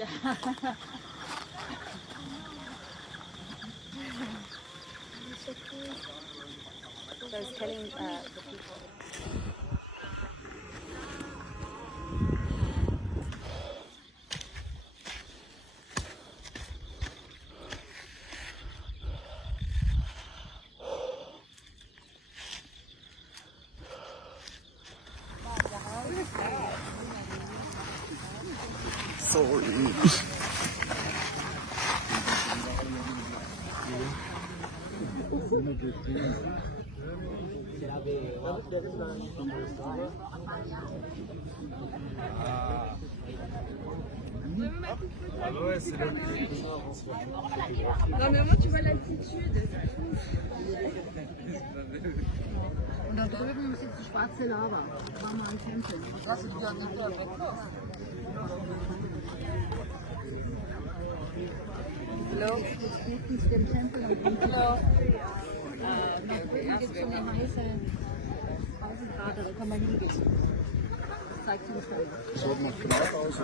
Yeah. So I was telling the people. Sorry. Non mais moi tu vois l'altitude. Und da drüben sitzt die schwarze Lava. Da waren wir am Tempel. Das ist ja nicht der Hallo? Jetzt bieten zu dem Tempel und Hallo. Hier gibt es so eine heiße Außengrade, da kann man hingehen. Das zeigt uns dann. Das schaut noch knapp aus.